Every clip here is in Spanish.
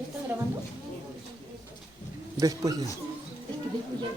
¿Estás grabando? Después ya. Es que después ya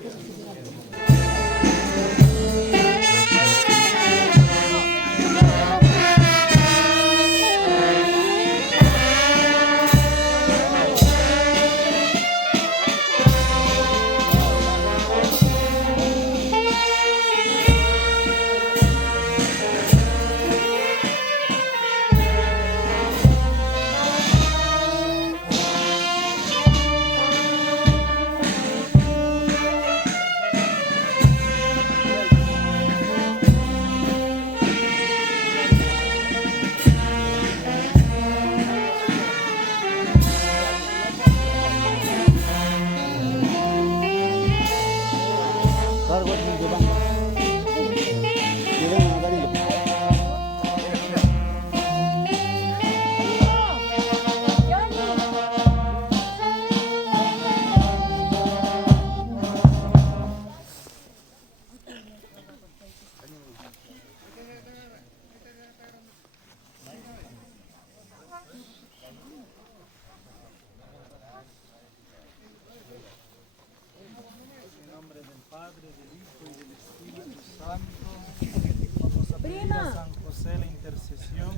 San José la intercesión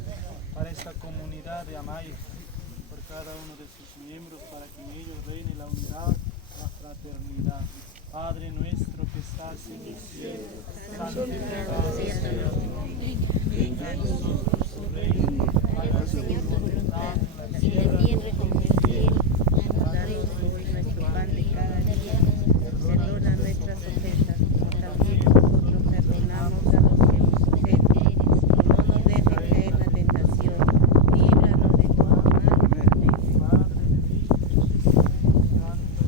para esta comunidad de Amaya, por cada uno de sus miembros, para que en ellos reine la unidad, la fraternidad. Padre nuestro que estás en el cielo, santificado sea tu nombre. Venga a nosotros tu reino, hágase tu voluntad en la tierra como en el cielo. Danos hoy nuestro pan de cada día, perdona nuestras ofensas, como también nosotros perdonamos a los que nos ofenden. No nos dejes caer en la tentación, líbranos de todo mal. Amén. Padre de Hijo y del Espíritu Santo.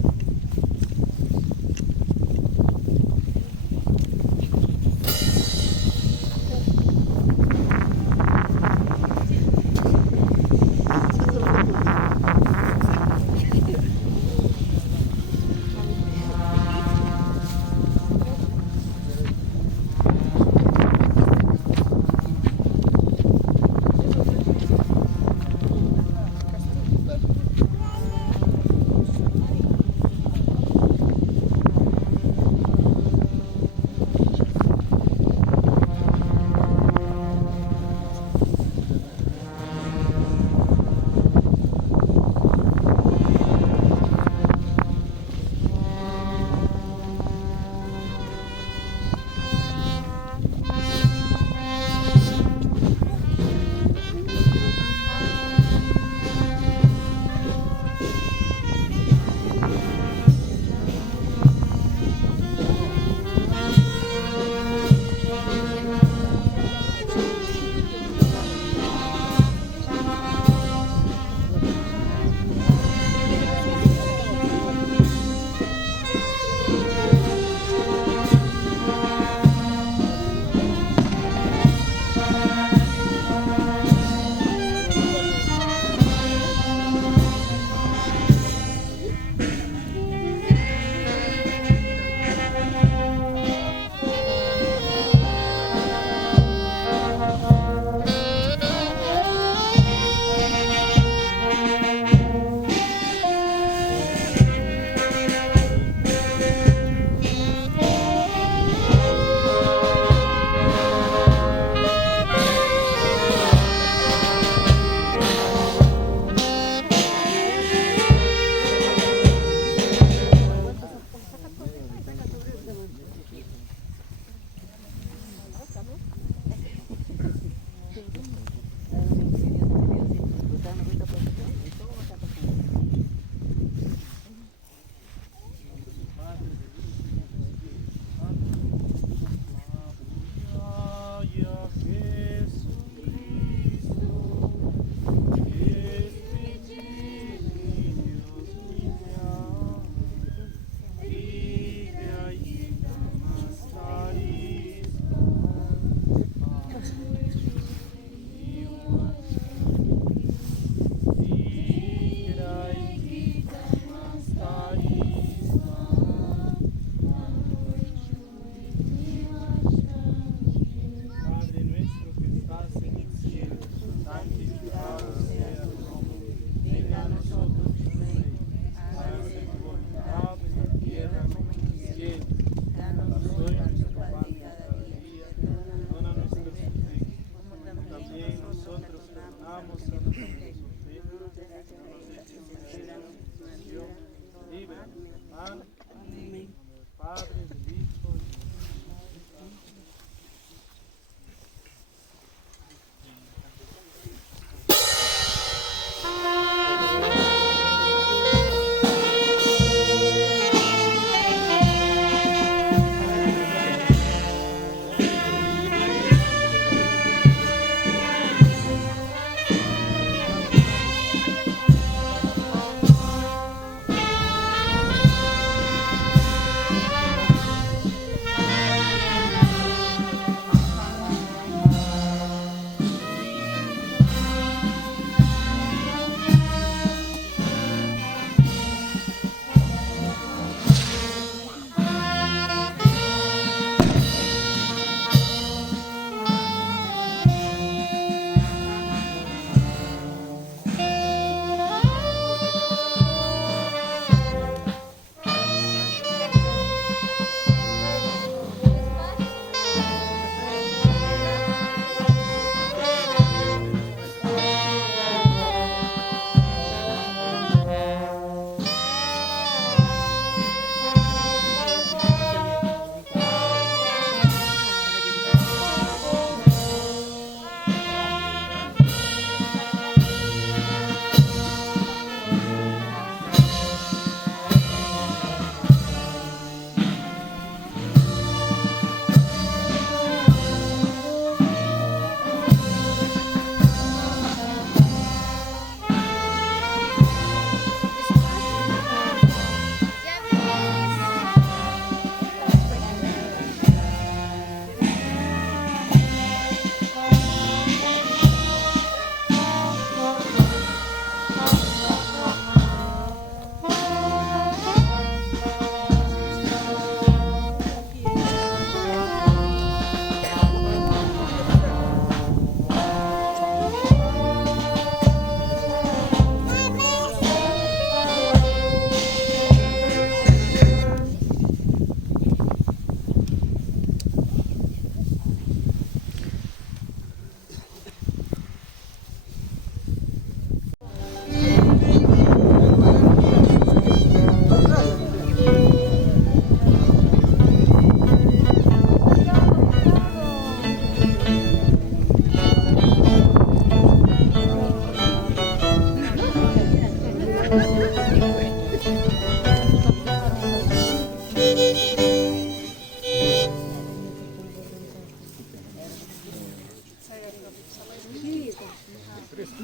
En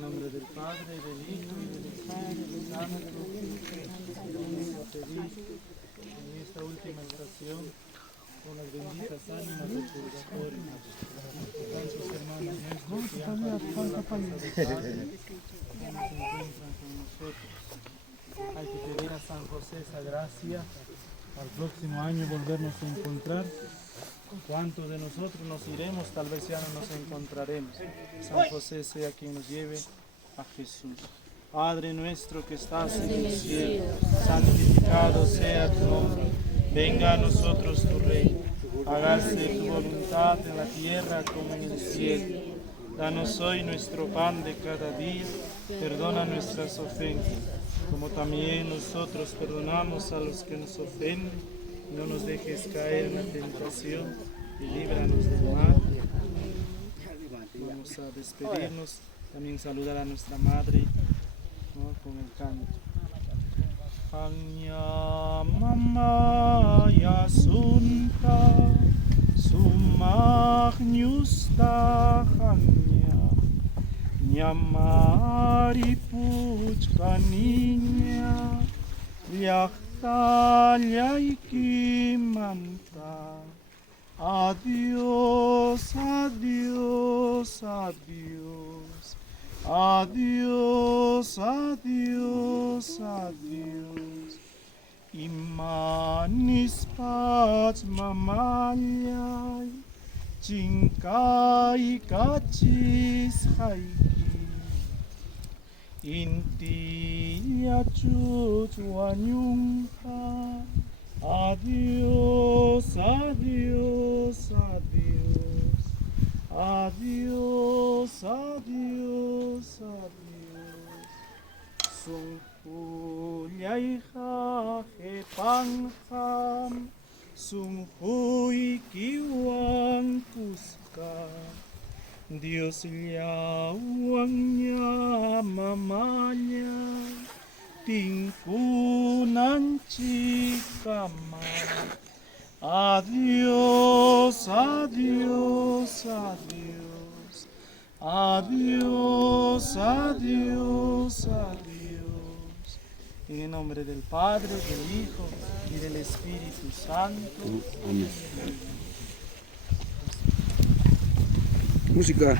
nombre del Padre, del Hijo y del Espíritu Santo, venimos a pedir en esta última oración por las benditas ánimas del purgatorio, tantos hermanos nuestros que han partido a la casa del Padre, que no se encuentran con nosotros. Hay que pedir a San José esa gracia, al próximo año volvernos a encontrar. ¿Cuántos de nosotros nos iremos? Tal vez ya no nos encontraremos. San José sea quien nos lleve a Jesús. Padre nuestro que estás en el cielo, santificado sea tu nombre. Venga a nosotros tu reino. Hágase tu voluntad en la tierra como en el cielo. Danos hoy nuestro pan de cada día. Perdona nuestras ofensas, como también nosotros perdonamos a los que nos ofenden. No nos dejes caer en la tentación y líbranos del mal. Vamos a despedirnos, también saludar a nuestra madre, ¿no?, con el canto. Anya mama yasunta sumagnyusta hanya nyamari puchkaninya Yaktalla y manta. Adiós, adiós, adiós. Adiós, adiós, adiós. Imanis pach mamayay. Chinkai kachis haiki. Inti ya chuchuanyungka. Adiós, adiós, adiós. Adiós, adiós, adiós. Sunghuya hija panjam. Sunghui kiwang puska. Dios llawangnya mamanya tingkunan cikama. Adiós, adiós, adiós. Adiós, adiós, adiós. En el nombre del Padre, del Hijo y del Espíritu Santo. Amén. Música.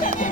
Thank you.